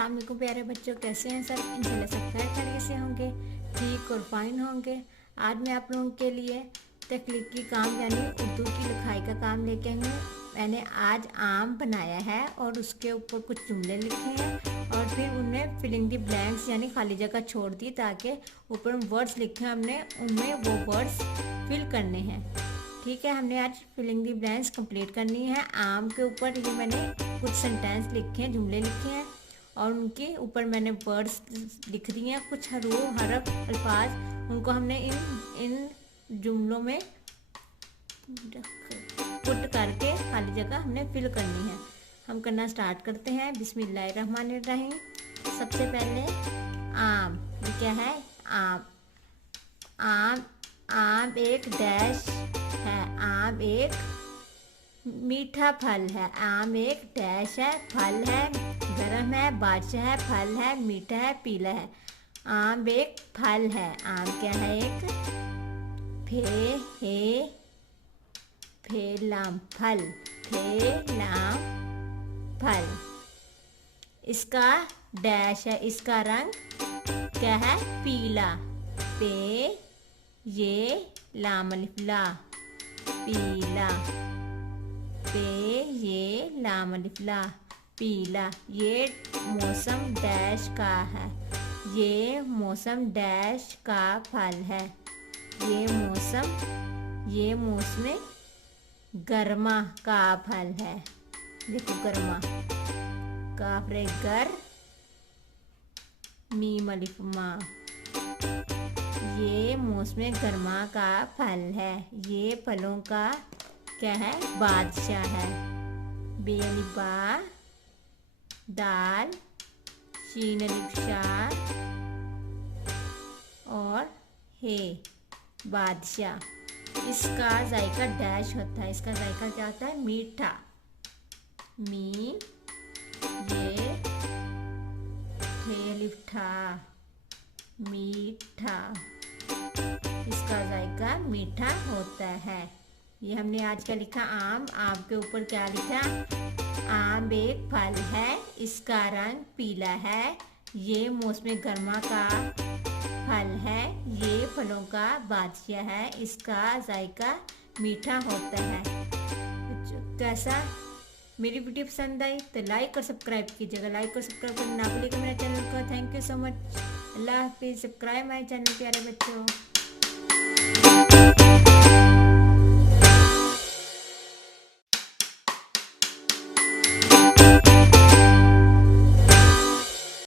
अस्सलाम वालेकुम प्यारे बच्चों, कैसे हैं सब? इंशाल्लाह सब खैरियत से होंगे, ठीक और फाइन होंगे। आज मैं आप लोगों के लिए तख्लीकी काम यानी उर्दू की लिखाई का काम लेके आई हूँ। मैंने आज आम बनाया है और उसके ऊपर कुछ जुमले लिखे हैं और फिर उनमें फिलिंग दी ब्लैंक्स यानी खाली जगह छोड़ दी ताकि ऊपर वर्ड्स लिखे हैं हमने, उनमें वो वर्ड्स फिल करने हैं। ठीक है, हमने आज फिलिंग दी ब्लैंक्स कंप्लीट करनी है। आम के ऊपर ये मैंने कुछ सेंटेंस लिखे हैं, जुमले लिखे हैं और उनके ऊपर मैंने वर्ड्स लिख दिए हैं, कुछ हरफ अल्फाज, उनको हमने इन जुमलों में पुट करके खाली जगह हमने फिल करनी है। हम करना स्टार्ट करते हैं। बिस्मिल्लाहिर्रहमानिर्रहीम। सबसे पहले आम, ये क्या है? आम। आम आम एक डैश है। आम एक मीठा फल है। आम एक डैश है, फल है, गरम है, बादशाह है, फल है, मीठा है, पीला है। आम एक फल है। आम क्या है? एक फेलाम फल। फेलाम फल। इसका डैश है, इसका रंग क्या है? पीला। पे ये लाम अलिफ ला, पीला। पे ये लाम अलिफ ला, पीला। ये मौसम डैश का है। ये मौसम डैश का फल है। ये मौसम गर्मा का फल है। देखो गर्मा, काफरे गर, मीम अलिफ मा। ये मौसम गर्मा का फल है। ये फलों का क्या है? बादशाह है। बे अलिफ बा, दाल, शीन अलिफ शा और हे, बादशाह। इसका जायका डैश होता है। इसका जायका क्या होता है? मीठा। मीम ये ठे अलिफ ठा, मीठा। इसका जायका मीठा होता है। ये हमने आज का लिखा आम। आम के ऊपर क्या लिखा? आम एक फल है, इसका रंग पीला है। ये मौसम गर्मा का फल है। ये फलों का बादशाह है। इसका जायका मीठा होता है। कैसा मेरी वीडियो पसंद आई तो लाइक और सब्सक्राइब कीजिएगा। लाइक और सब्सक्राइब करना ना भूलिएगा मेरे चैनल को। Thank you so much. अल्लाह हाफिज़। सब्सक्राइब माय चैनल प्यारे बच्चों।